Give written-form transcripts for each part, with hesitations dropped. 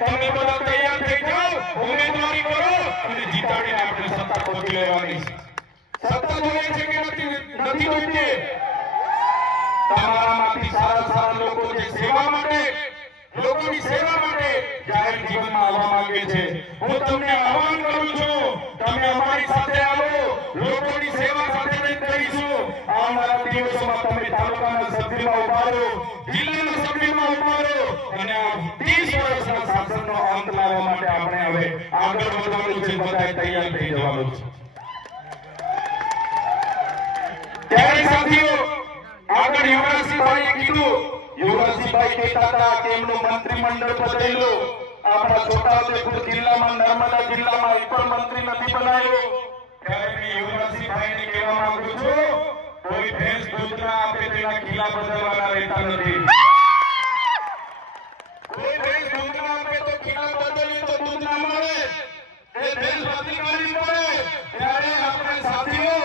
તમે બધા તૈયાર થઈ જાઓ, ઉમેદવારી કરો અને જીતાડીને આપણે સત્તા પહોંચી લેવાની છે. સત્તા જોઈએ છે કે નથી જોઈતી? તમારામાંથી સારા લોકો જે સેવા માટે, લોકોની સેવા માટે જાહેર જીવનમાં આવવા માંગે છે, હું તમને આહ્વાન કરું છું, તમે અમારી સાથે આવો, લોકોની સેવા સાથે લઈને કરીશું. આવનારા દિવસોમાં તમે તાલુકાના સભ્યમાં ઉભા રહો, જિલ્લાના સભ્યમાં ઉભા રહો અને આ 30 વર્ષના શાસનનો અંત લાવવા માટે આપણે હવે આગળ વધવાનું છે. બધાએ તૈયાર થઈ જવાનું છે. ત્યારે સાથીઓ, આગળ યુવરાજસિંહભાઈએ કીધું, યુવરાજસિંહભાઈ કહેતા હતા કે એમનું મંત્રીમંડળ બદલ્યું. આપણા છોટાઉદેપુર જિલ્લામાં, નર્મદા જિલ્લામાં એક પણ મંત્રી નથી બનાવ્યો. ત્યારે મેં યુવરાજસિંહભાઈને કહેવા માંગુ છું, કોઈ ભેંસ દૂધ ના આપે તેના ખીલા બદલવાના રહેતા નથી. કોઈ ભેંસ દૂધ ના આપે તો ખીલા બદલીએ તો દૂધ ના મળે, એ ભેંસ બદલી કરવી પડે. ત્યારે આપણે સાથીઓ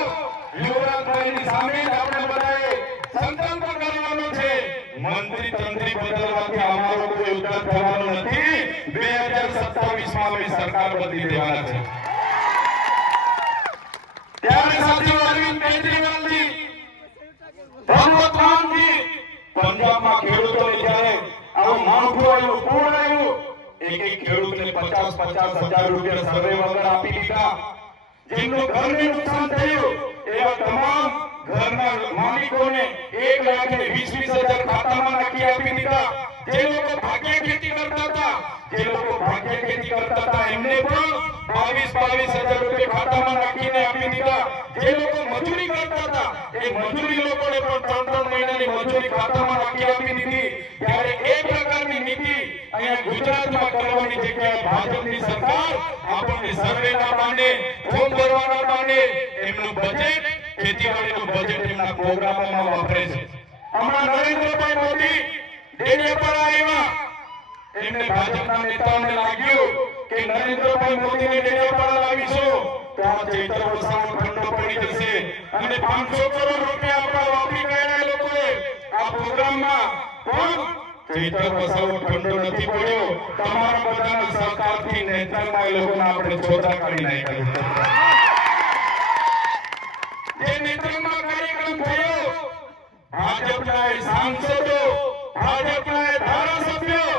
યુવરાજભાઈની સામે આપણે બધાએ સંકલ્પ કરવાનો છે. મંત્રી તંત્રી બદલવાથી અમારો કોઈ ઉદ્ધાર થવાનો નથી. 2027 માં અમે સરકાર બદલી દેવાના છે. ત્યારે સાથીઓ અરવિંદ કેજરીવાલજી, ભગવત માનજી, પંજાબમાં ખેડૂતોને જ્યારે આવું માવઠું આવ્યું, પૂર આવ્યું, એક ખેડૂતને 50,000 રૂપિયા સર્વે વગર આપી દીધા. જેમનું ઘરને નુકસાન થયું એવા તમામ ઘરના માલિકોને 1,20,000 ખાતામાં નાખી આપી દીધા. જે લોકો ભાગ્ય ખેતી કરતા હતા, એમને પણ 22,000 રૂપિયા ખાતામાં નાખીને આપી દીધા. જે લોકો મજૂરી કરતા હતા એ મજૂરી લોકોને પણ 3 મહિનાની મજૂરી ખાતામાં નાખી આપી દીધી. ત્યારે એ પ્રકારની નીતિ અહીંયા ગુજરાતમાં કરવાની જગ્યાએ ભાજપની સરકાર આપણને સર્વેના બહાને, ફોર્મ ભરવાના બહાને એમનું બજેટ, ખેતીવાડીનું બજેટ એમના પ્રોગ્રામોમાં વાપરે છે. હમણાં નરેન્દ્રભાઈ મોદી ડેડિયાપાડા આવ્યા, એમને ભાજપના નેતાઓને લાગ્યું કે નરેન્દ્રભાઈ મોદીને ડેડિયાપાડા લાવીશું તો આ ચૈતર વસાવાનો ઠંડો પડી જશે અને 500 કરોડ રૂપિયા આપણા વાપરી ગયા લોકોએ આ પ્રોગ્રામમાં. પણ ચૈતર વસાવો ઠંડો નથી પડ્યો. તમારા બધાના સહકારથી નેતાના એ લોકોને આપણે છોડા કાઢી નાખ્યા. જે નેતૃત્વમાં કાર્યક્રમ થયો, ભાજપના સાંસદો, ભાજપના ધારાસભ્યો,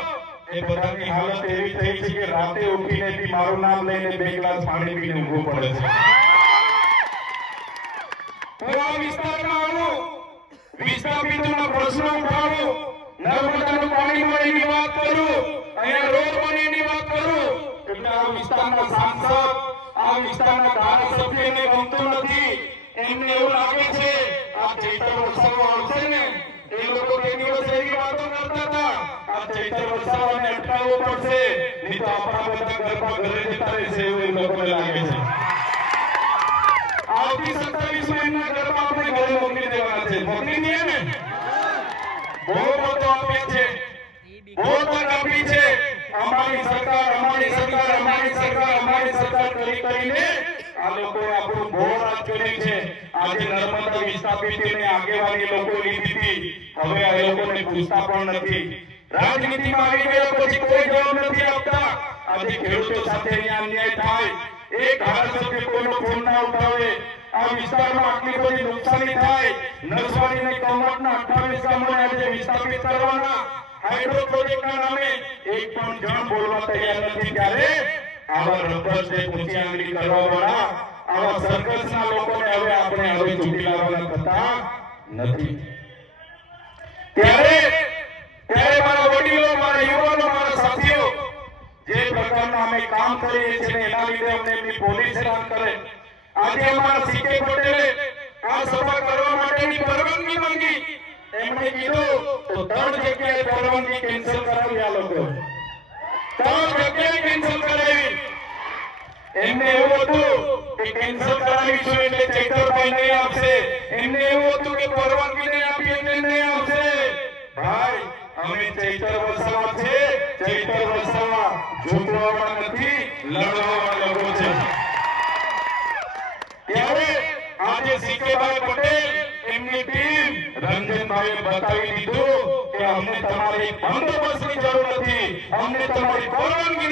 એ બધાની હાલત એવી થઈ છે કે રાતે ઉઠીને બી મારું નામ લઈને 2 ગ્લાસ પાણી પીને ઊભું પડે છે. હું આ વિસ્તારમાં આવું, વિસ્થાપિતોના પ્રશ્નો ઉઠાવું, નર્મદાનું પાણી મળે એની વાત કરું, અહીંયા રોડ બને એની વાત કરું, એટલે આ વિસ્તારના સાંસદ, આ વિસ્તારના ધારાસભ્યને ગમતું નથી. એમને એવું લાગે છે આ ચૈતર વસાવો આવશે ને, એ લોકો તે દિવસે એવી વાતો કરતા હતા, આ ચૈતર વસાવાને અટકાવવો પડશે, નહીં તો આપણા બધા ગરબા ઘરે જતા રહેશે એવું એ લોકોને લાગે છે. આવતી 27 એમના ગરબા આપણે ઘરે મોકલી દેવાના છે. મોકલી દઈએ ને? બહુ બધો આપ્યા છે, બહુ તક આપી છે. અમારી સરકાર કરીને આ લોકોએ આપણું બહુ રાજ કર્યું છે. આજે નર્મદા વિસ્થાપિતોની આગેવાની લોકોએ લીધી હતી, હવે આ લોકોને પૂછતા પણ નથી. રાજનીતિમાં આવી ગયા પછી કોઈ જવાબ નથી આપતા. આજે ખેડૂતો સાથે અન્યાય થાય, એક ધારાસભ્ય કોઈનો ફોન ના ઉઠાવે, આ વિસ્તારમાં આટલી બધી નુકસાની થાય, નસવાડી અને કમોટના 28 ગામોને આજે વિસ્થાપિત કરવાના, હાઇડ્રો પ્રોજેક્ટના નામે એક પણ જણ બોલવા તૈયાર નથી. ત્યારે આવા રબર જે ઊંચી આંગળી કરવાવાળા, આવા સર્કસના લોકોને હવે ચૂંટી લાવવાના થતા નથી. ત્યારે મારા વડીલો, મારા યુવાનો, મારા સાથીઓ, જે પ્રકારના અમે કામ કરીએ છીએ એના લીધે અમને એમની પોલીસ હેરાન કરે. આજે અમારા સીકે પટેલે આ સભા કરવા માટેની પરવાનગી માંગી. એમણે કીધું તો 3 જગ્યાએ પરવાનગી કેન્સલ કરાવી. આ લોકો 3 જગ્યાએ કેન્સલ કરાવી. એમને એવું હતું કે કેન્સલ કરાવીશું એટલે ચૈતરભાઈ નહીં આવશે, એમને એવું હતું કે પરવાનગી નહીં આપી એટલે નહીં આવશે. ભાઈ, અમે ચૈતર વસાવા છે, ચૈતર વસાવા ઝૂંટવાવાળા નથી, લડવાવાળા લોકો છે. ત્યારે આજે સીકેભાઈ પટેલ એમની ટીમ રંજનભાઈએ બતાવી દીધું કે અમને તમારી બંદોબસ્તની જરૂર નથી, અમને તમારી પરવાનગી